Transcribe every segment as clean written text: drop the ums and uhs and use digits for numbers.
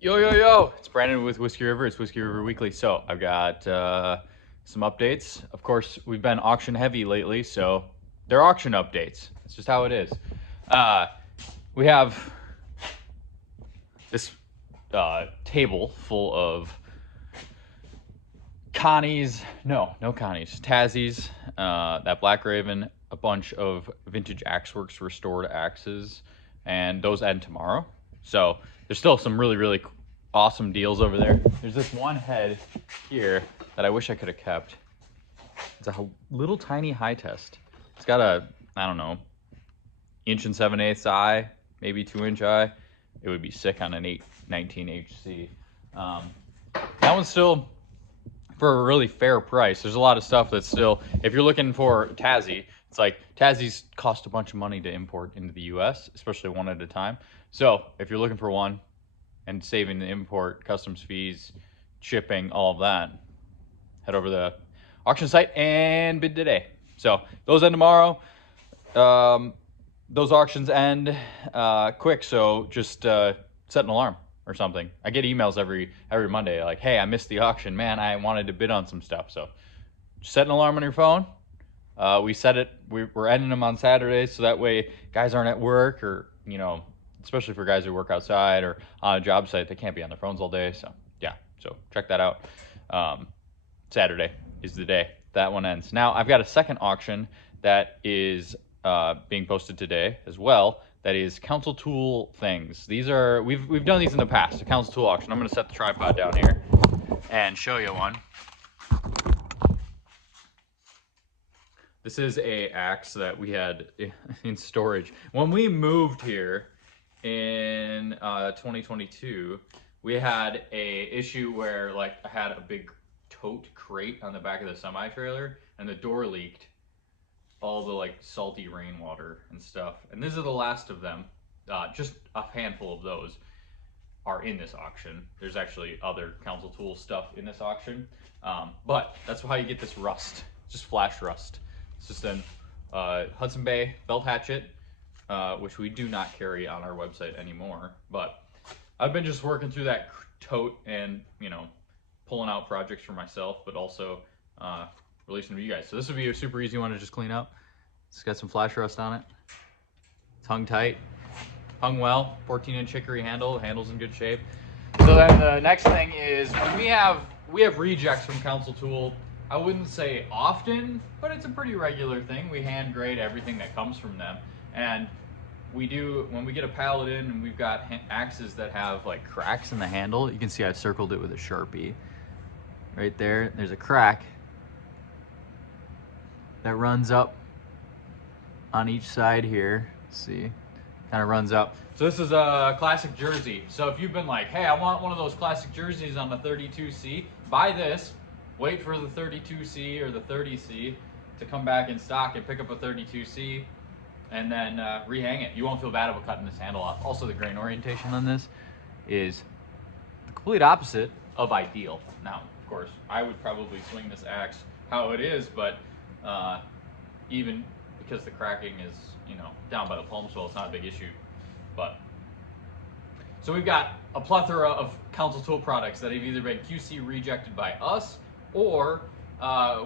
Yo, it's Brandon with Whiskey River. It's Whiskey River Weekly. So I've got some updates. Of course, we've been auction heavy lately, so they're auction updates. That's just how it is. We have this table full of Connie's, no Connie's, Tazzie's, that Black Raven, a bunch of vintage Axeworks restored axes, and those end tomorrow. So there's still some really awesome deals over there. There's this one head here that I wish I could have kept. It's a little tiny high test. It's got a, I don't know, 1 7/8 eye, maybe 2-inch eye. It would be sick on an 819 HC. That one's still for a really fair price. There's a lot of stuff that's still, if you're looking for Tazzie, it's like Tazzie's cost a bunch of money to import into the US, especially one at a time. So if you're looking for one and saving the import, customs fees, shipping, all of that, head over to the auction site and bid today. So those end tomorrow. Those auctions end quick, so just set an alarm or something. I get emails every Monday like, hey, I missed the auction. Man, I wanted to bid on some stuff. So just set an alarm on your phone. We set it, we're ending them on Saturdays, so that way guys aren't at work, or, you know, especially for guys who work outside or on a job site, they can't be on their phones all day. So yeah, so check that out. Saturday is the day that one ends. Now I've got a second auction that is being posted today as well. That is Council Tool things. These are, we've done these in the past, a Council Tool auction. I'm going to set the tripod down here and show you one. This is a axe that we had in storage. When we moved here in 2022, we had a issue where, like, I had a big tote crate on the back of the semi-trailer and the door leaked all the like salty rainwater and stuff, and this is the last of them. Just a handful of those are in this auction. There's actually other Council Tool stuff in this auction, but that's how you get this rust. It's just flash rust. It's just an Hudson Bay belt hatchet, which we do not carry on our website anymore, but I've been just working through that tote and, you know, pulling out projects for myself, but also releasing to you guys. So this would be a super easy one to just clean up. It's got some flash rust on it. It's hung tight, hung well, 14-inch hickory handle. The handle's in good shape. So then the next thing is, we have rejects from Council Tool. I wouldn't say often, but it's a pretty regular thing. We hand grade everything that comes from them, and we do, when we get a pallet in and we've got axes that have like cracks in the handle. You can see I've circled it with a Sharpie right there. There's a crack that runs up on each side here. See, kind of runs up. So this is a classic jersey. So if you've been like, hey, I want one of those classic jerseys on the 32C, buy this, wait for the 32C or the 30C to come back in stock and pick up a 32C and then rehang it. You won't feel bad about cutting this handle off. Also, the grain orientation on this is the complete opposite of ideal. Now, of course, I would probably swing this axe how it is, but even because the cracking is, you know, down by the palm swell, it's not a big issue. But so we've got a plethora of Council Tool products that have either been QC rejected by us, or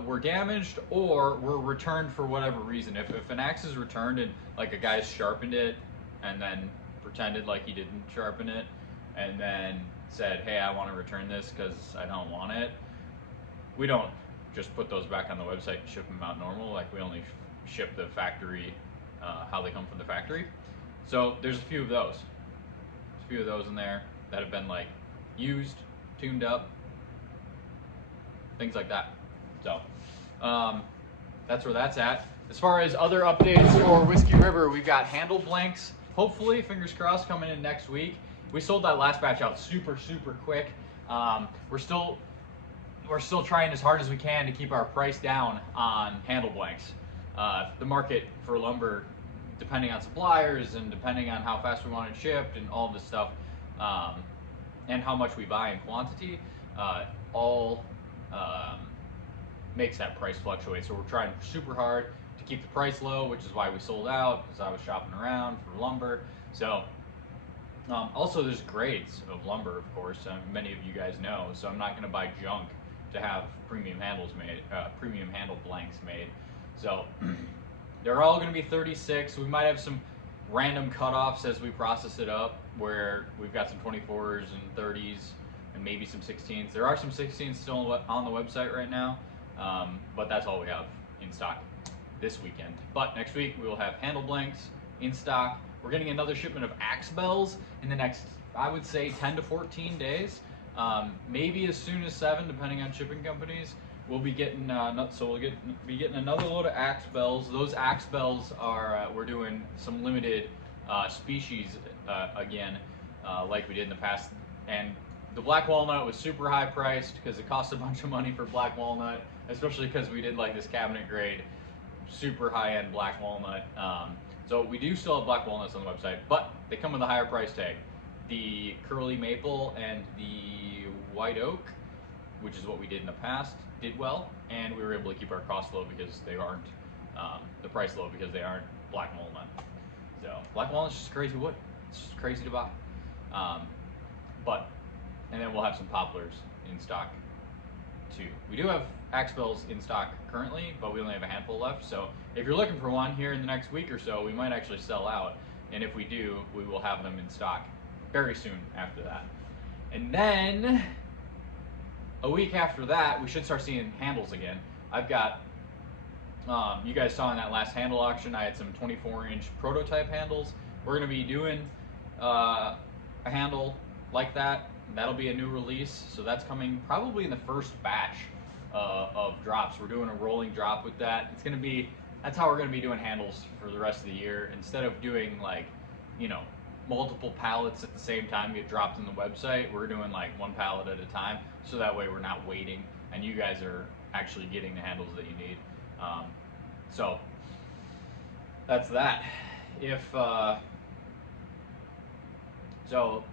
were damaged, or were returned for whatever reason. If an axe is returned and like a guy's sharpened it and then pretended like he didn't sharpen it and then said, hey, I want to return this because I don't want it, we don't just put those back on the website and ship them out normal. Like, we only ship the factory how they come from the factory. So there's a few of those. There's a few of those in there that have been like used, tuned up, things like that. So that's where that's at. As far as other updates for Whiskey River, we've got handle blanks, hopefully, fingers crossed, coming in next week. We sold that last batch out super quick. We're still trying as hard as we can to keep our price down on handle blanks. The market for lumber, depending on suppliers and depending on how fast we want it shipped and all this stuff, and how much we buy in quantity, all makes that price fluctuate. So we're trying super hard to keep the price low, which is why we sold out, because I was shopping around for lumber. So Also, there's grades of lumber, of course. Many of you guys know, so I'm not going to buy junk to have premium handles made, premium handle blanks made. So they're all going to be 36. We might have some random cutoffs as we process it up, where we've got some 24s and 30s and maybe some 16s. There are some 16s still on the website right now, but that's all we have in stock this weekend. But next week we will have handle blanks in stock. We're getting another shipment of axe bells in the next, I would say, 10 to 14 days. Maybe as soon as 7, depending on shipping companies. We'll be getting be getting another load of axe bells. Those axe bells are we're doing some limited species again, like we did in the past. And the black walnut was super high priced because it cost a bunch of money for black walnut, especially because we did like this cabinet grade, super high end black walnut. So we do still have black walnuts on the website, but they come with a higher price tag. The curly maple and the white oak, which is what we did in the past, did well, and we were able to keep our costs low because they aren't, the price low because they aren't black walnut. So black walnut's just crazy wood. It's just crazy to buy. And then we'll have some poplars in stock too. We do have axe bells in stock currently, but we only have a handful left. So if you're looking for one here in the next week or so, we might actually sell out. And if we do, we will have them in stock very soon after that. And then a week after that, we should start seeing handles again. I've got, you guys saw in that last handle auction, I had some 24-inch prototype handles. We're gonna be doing a handle like that. That'll be a new release, so that's coming probably in the first batch of drops. We're doing a rolling drop with that. It's gonna be, that's how we're gonna be doing handles for the rest of the year. Instead of doing like, you know, multiple pallets at the same time get dropped on the website, we're doing like one pallet at a time, so that way we're not waiting and you guys are actually getting the handles that you need. So that's that. So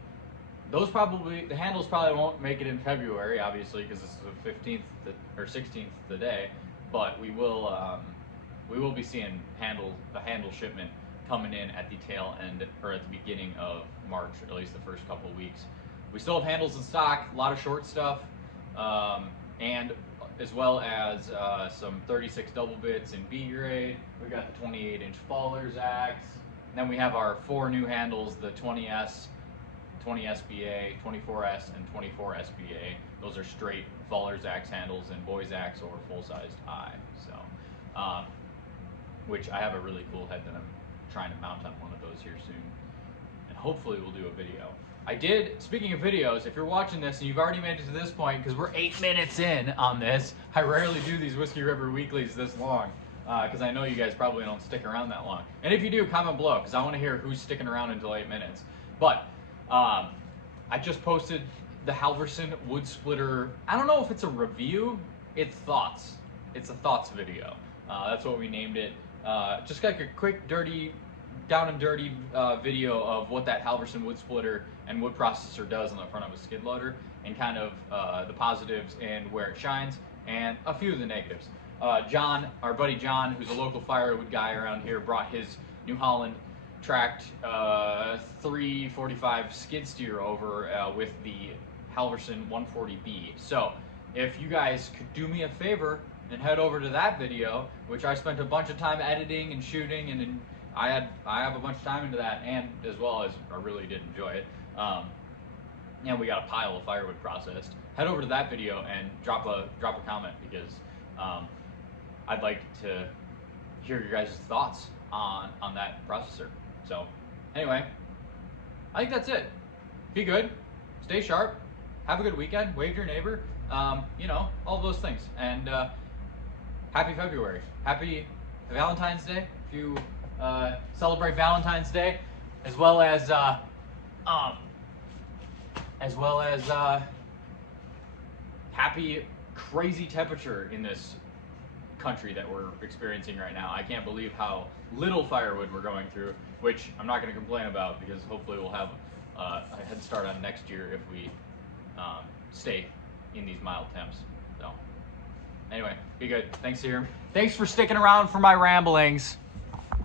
those probably, the handles probably won't make it in February, obviously, because it's the 15th or 16th today, but we will be seeing the handle shipment coming in at the tail end, or at the beginning of March, or at least the first couple of weeks. We still have handles in stock, a lot of short stuff, and as well as some 36 double bits in B grade. We got the 28-inch Faller's axe. Then we have our 4 new handles, the 20S, 20 SBA, 24S, and 24 SBA. Those are straight Faller's axe handles in boy's axe or full-sized eye. So, which I have a really cool head that I'm trying to mount on one of those here soon, and hopefully we'll do a video. I did, speaking of videos, if you're watching this and you've already made it to this point, because we're 8 minutes in on this, I rarely do these Whiskey River Weeklies this long, because I know you guys probably don't stick around that long. And if you do, comment below, because I want to hear who's sticking around until 8 minutes. But I just posted the Halverson wood splitter. I don't know if it's a review, it's thoughts. It's a thoughts video. That's what we named it. Just like a quick, dirty, down and dirty video of what that Halverson wood splitter and wood processor does on the front of a skid loader, and kind of the positives and where it shines, and a few of the negatives. John, our buddy John, who's a local firewood guy around here, brought his New Holland tracked 345 skid steer over with the Halverson 140B. So if you guys could do me a favor and head over to that video, which I spent a bunch of time editing and shooting, and I have a bunch of time into that, and as well as I really did enjoy it. And we got a pile of firewood processed. Head over to that video and drop a comment, because I'd like to hear your guys' thoughts on that processor. So anyway, I think that's it. Be good, stay sharp, have a good weekend, wave to your neighbor, you know, all those things. And happy February, happy Valentine's Day if you celebrate Valentine's Day, as well as happy crazy temperature in this country that we're experiencing right now. I can't believe how little firewood we're going through, which I'm not going to complain about, because hopefully we'll have a head start on next year if we stay in these mild temps. So anyway, be good. Thanks for sticking around for my ramblings.